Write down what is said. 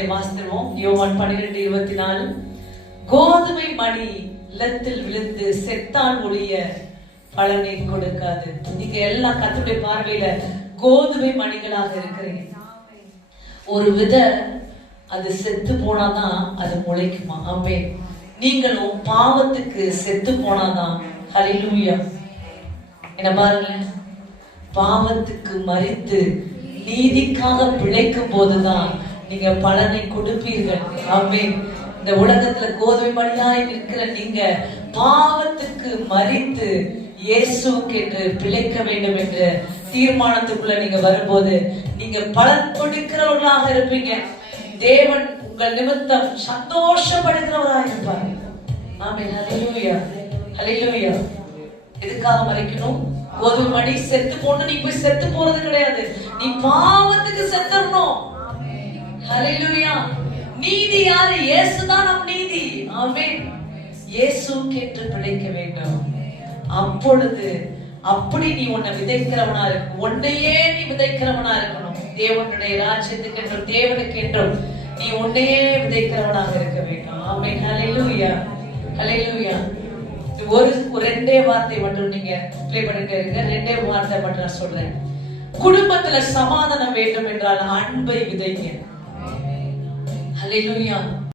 வசனத்தை வாசித்துவோம். யோவான் 12:24. கோதுமை மணி நிலத்தில் விழுந்து செத்தால் ஒழிய பலனை கொடுக்காது. நீங்க எல்லாம் கர்த்தருடைய பார்வையில கோதுமை மணிகளாக இருக்கிறீங்க. ஒரு விதை அது செத்து போனாதான் அது முளைக்குமா? ஆமென். நீங்களும் பாவத்துக்கு செத்து போனாதான். ஹல்லேலூயா. என்ன பாருங்க, பாவத்துக்கு மரித்து நீதிக்காக பிழைக்கும் போதுதான் நீங்க பலனை கொடுப்பீர்கள். ஆமென். இந்த உலகத்துல கோதுமை மணியாய் இருக்கிற நீங்க பாவத்துக்கு மரித்து இயேசுவுக்கு என்று பிழைக்க வேண்டும் என்ற தீர்மானத்துக்குள்ள நீங்க வரும்போது நீங்க பலன் கொடுக்கிறவர்களாக இருப்பீங்க. தேவன் உங்கள் நிமித்தம் சந்தோஷப்படுகிறவராக இருப்பார். ஆமென். ஹல்லேலூயா, ஹல்லேலூயா. எதுக்காக மறைக்கணும்? கோதுமை மணி செத்து போன நீ போய் செத்து போறது கிடையாது. நீ பாவத்துக்கு செத்துறணும். ஹல்லேலூயா. நீதி யாரு? இயேசுதான் நம் நீதி. ஆமென். இயேசுவுக்கு என்று பிழைக்க வேண்டும். அப்பொழுது அப்படி நீ உன்னை விதைக்கிறவனா இருக்கு, உன்னையே நீ விதைக்கிறவனா இருக்கணும். தேவனுடைய ராஜ்யத்துக்கு என்றும் தேவனுக்கு என்றும் நீ உன்னையே விதைக்கிறவனாக இருக்க வேண்டும். ஆமென். ஹல்லேலூயா, ஹல்லேலூயா. ஒரு ரெண்டே வார்த்தை மட்டும் நீங்க ப்ளே பண்ணிட்டே இருங்க. ரெண்டே வார்த்தை மட்டும் நான் சொல்றேன். குடும்பத்துல சமாதானம் வேண்டும் என்றால் அன்பை விதைங்க. ஹல்லேலூயா.